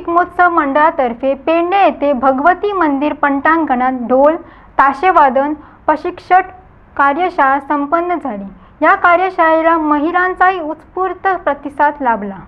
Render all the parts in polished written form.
शिगमोत्सव मंडळातर्फे पेडणे येथे भगवती मंदिर पटांगणात ढोल ताशेवादन प्रशिक्षण कार्यशाळा संपन्न झाली। या कार्यशाळेला महिलांचाही उत्स्फूर्त प्रतिसाद लाभला।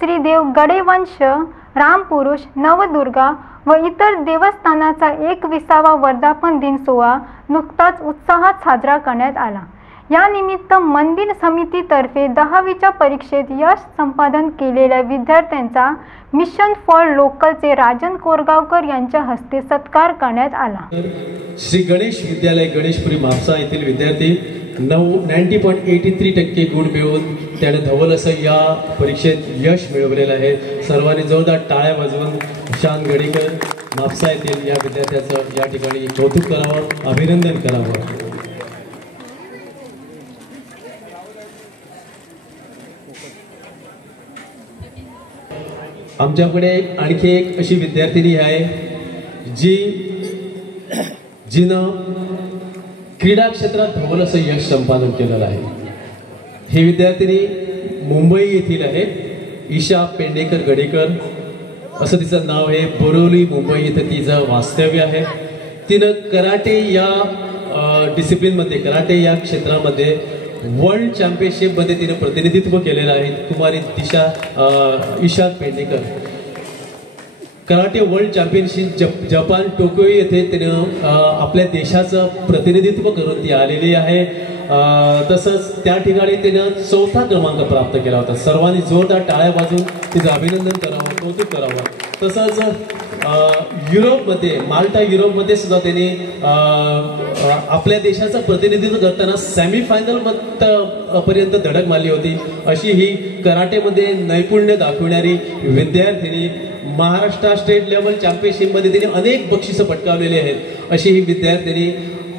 श्रीदेव गडेवंश रामपुरुष नवदुर्गा व इतर देवस्थानाचा 21वा वर्धापन दिन सोहळा नुकताच उत्साहात साजरा करण्यात आला। या निमित्त मंदिर समितीतर्फे 10वीच्या परीक्षेत यश संपादन केलेल्या विद्यार्थ्यांचा मिशन फॉर लोकलचे राजन कोरगावकर यांच्या हस्ते सत्कार करण्यात आला। श्री गणेश विद्यालय गणेशपुरी म्हापसा येथील विद्यार्थी 90.83% गुण मिळवून त्याने धवल असं या परीक्षेत यश मिळवलेलं आहे। सर्वांनी जोरदार टाळ्या वाजवून शान गडेकर म्हापसा येथील या विद्यार्थ्याचं या ठिकाणी कौतुक करावं, अभिनंदन करावं। आमच्याकडे आणखी एक अशी विद्यार्थिनी आहे जिनं क्रीडा क्षेत्रात धवल असं यश संपादन केलेलं आहे। ही विद्यार्थिनी मुंबई येथील आहे। ईशा पेंडेकर गडेकर असं तिचं नाव आहे। बोरिवली मुंबई येथे तिचं वास्तव्य आहे। तिनं कराटे या डिसिप्लिनमध्ये कराटे या क्षेत्रामध्ये वर्ल्ड चॅम्पियनशिप मध्ये तिने प्रतिनिधित्व केलेलं आहे। कुमारी Isha Pendekar karate world championship Japan Tokyo येथे तिने आपल्या देशाचं प्रतिनिधित्व करून ती आलेली आहे। तसंच त्या ठिकाणी त्यानं 4था क्रमांक प्राप्त केला होता. सर्वांनी जोरदार टाळ्या वाजवून तिचं अभिनंदन करावं, कौतुक करावं. तसंच युरोपमध्ये, माल्टा युरोपमध्ये सुद्धा त्यांनी आपल्या देशाचं प्रतिनिधित्व करताना सेमीफायनल पर्यंत धडक मारली होती. अशी ही कराटेमध्ये नैपुण्य दाखवणारी विद्यार्थिनी महाराष्ट्र स्टेट लेवल चॅम्पियनशिपमध्ये तिने अनेक बक्षिसं पटकावलेली आहेत. अशी ही विद्यार्थिनी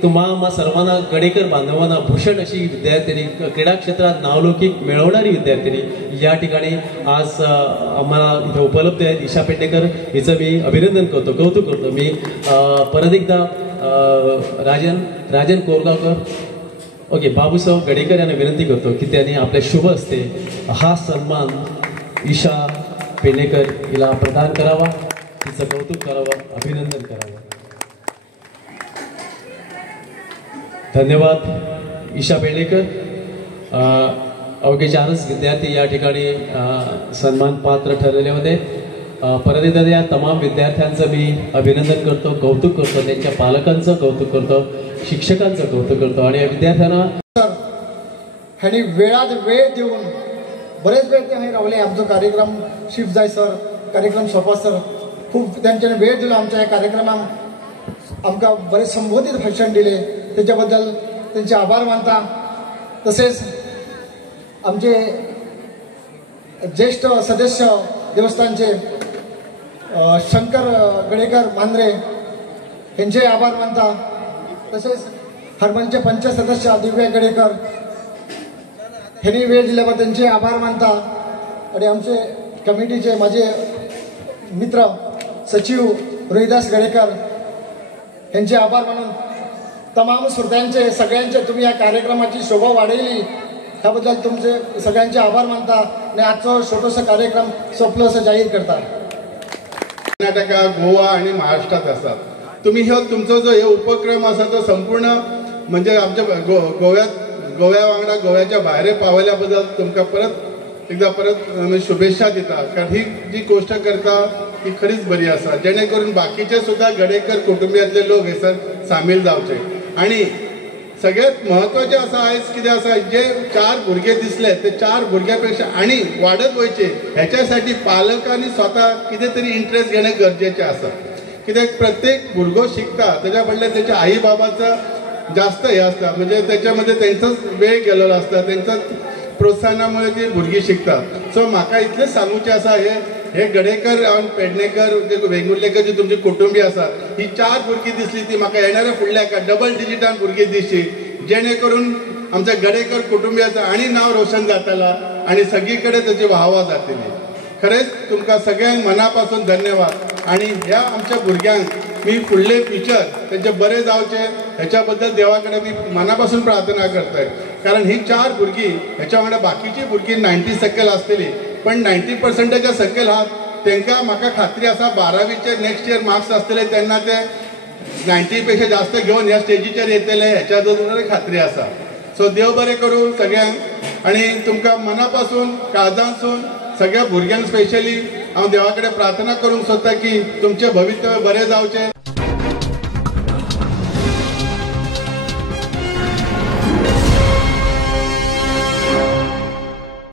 तुम्हा सर्वांना गडेकर बांधवांना भूषण अशी विद्यार्थिनी, क्रीडा क्षेत्रात नावलौकिक मिळवणारी विद्यार्थिनी या ठिकाणी आज आम्हाला इथे उपलब्ध आहेत. ईशा पेडणेकर हिचं मी अभिनंदन करतो, कौतुक करतो. मी परत एकदा राजन कोरगावकर ओके बाबूसाहेब गडेकर यांना विनंती करतो की त्यांनी आपल्या शुभ हस्ते हा सन्मान ईशा पेडणेकर हिला प्रदान करावा, तिचं कौतुक करावं, अभिनंदन करावं. धन्यवाद ईशा पेडणेकर. अवघे 4च विद्यार्थी या ठिकाणी सन्मान पात्र ठरलेले होते. परत एकदा या तमाम विद्यार्थ्यांचं मी अभिनंदन करतो, कौतुक करतो, त्यांच्या पालकांचं कौतुक करतो, शिक्षकांचं कौतुक करतो. आणि या विद्यार्थ्यांना ह्यांनी वेळात वेळ देऊन बरेच वेळ ते रावले. आमचा कार्यक्रम शिफ्ट जाय सर, कार्यक्रम सोपा सर, खूप त्यांच्याने वेळ दिला आमच्या या कार्यक्रमात. आमका बरेच संबोधित भाषण दिले, त्याच्याबद्दल त्यांचे आभार मानता. तसेच आमचे ज्येष्ठ सदस्य देवस्थानचे शंकर गडेकर मांद्रे यांचे आभार मानता. तसेच हरमनचे पंच सदस्य दिव्या गडेकर ह्यांनी वेळ दिल्याबद्दल त्यांचे आभार मानता. आणि आमचे कमिटीचे माझे मित्र सचिव रोहिदास गडेकर यांचे आभार मानून तमाम श्रोत्यांचे सगळ्यांचे तुम्ही या कार्यक्रमाची शोभा वाढवली ह्याबद्दल तुमचे सगळ्यांचे आभार मानता. आणि आजचं छोटंसं कार्यक्रम सोपलं असं जाहीर करता. कर्नाटका, गोवा आणि महाराष्ट्रात असतात. तुम्ही हे तुमचा जो हे उपक्रम असा तो संपूर्ण म्हणजे आमच्या गोव्या वांगडा गोव्याच्या भायर पावल्याबद्दल तुमका परत एकदा शुभेच्छा दिता. कारण ही जी गोष्ट करता ही खरीच बरी असा, जेणेकरून बाकीचे सुद्धा गडेकर कुटुंबियातले लोक हे सर सामील जावचे. आणि सगळ्यात महत्वाचे असं आहेच किती असा, जे 4 भुरगे दिसले ते 4 भुरग्यापेक्षा आणि वाढत व्हायचे ह्याच्यासाठी पालकांनी स्वतः कितेतरी इंटरेस्ट घेणे गरजेचे असं. कित्याक प्रत्येक भुरगो शिकता त्याच्या बदल्यात त्याच्या आई बाबाचं जास्त हे असतं, म्हणजे त्याच्यामध्ये त्यांचाच वेळ गेलेला असता, त्यांचाच प्रोत्साहनामुळे ती भुरगी शिकतात. सो म्हाका इतलेंच सांगूचे आसा, हे गडेकर आणि पेडणेकर जे वेंगुर्लेकर जी तुमची कुटुंबी आसात ही 4 भुरगीं दिसली ती म्हाका येणाऱ्या फुडल्या डबल डिजिटान भुरगीं दिसची, जेणेकरून आमच्या गडेकर कुटुंबियाचं आणि नाव रोशन जातला आणि सगळीकडे त्याची वाहवा जातली. खरेंच तुमकां सगळ्यांक मनापासून धन्यवाद. आणि ह्या आमच्या भुरग्यांक मी फुडले फ्युचर त्यांचे बरे जावचे ह्याच्याबद्दल देवाकडे मी मनापासून प्रार्थना करतोय. कारण ही 4 भुरगीं ह्याच्या वांगडा बाकीची भुरगीं 90 सकयल आसतली, पण 90% सकयल आहात तांकां म्हाका खात्री आसा 12वीचे नेक्स्ट इयर मार्क्स आसतले तेन्ना ते 90पेक्षा जास्त घेऊन ह्या स्टेजीचेर येतले ह्याच्या खात्री आसा. सो देव बरें करूं सगळ्यांक. आणि तुमकां मनापासून काळजांसून सगळ्या भुरग्यांक स्पेशली हांव देवाकडे प्रार्थना करूंक सोदता की तुमचे भवितव्य बरें जावचें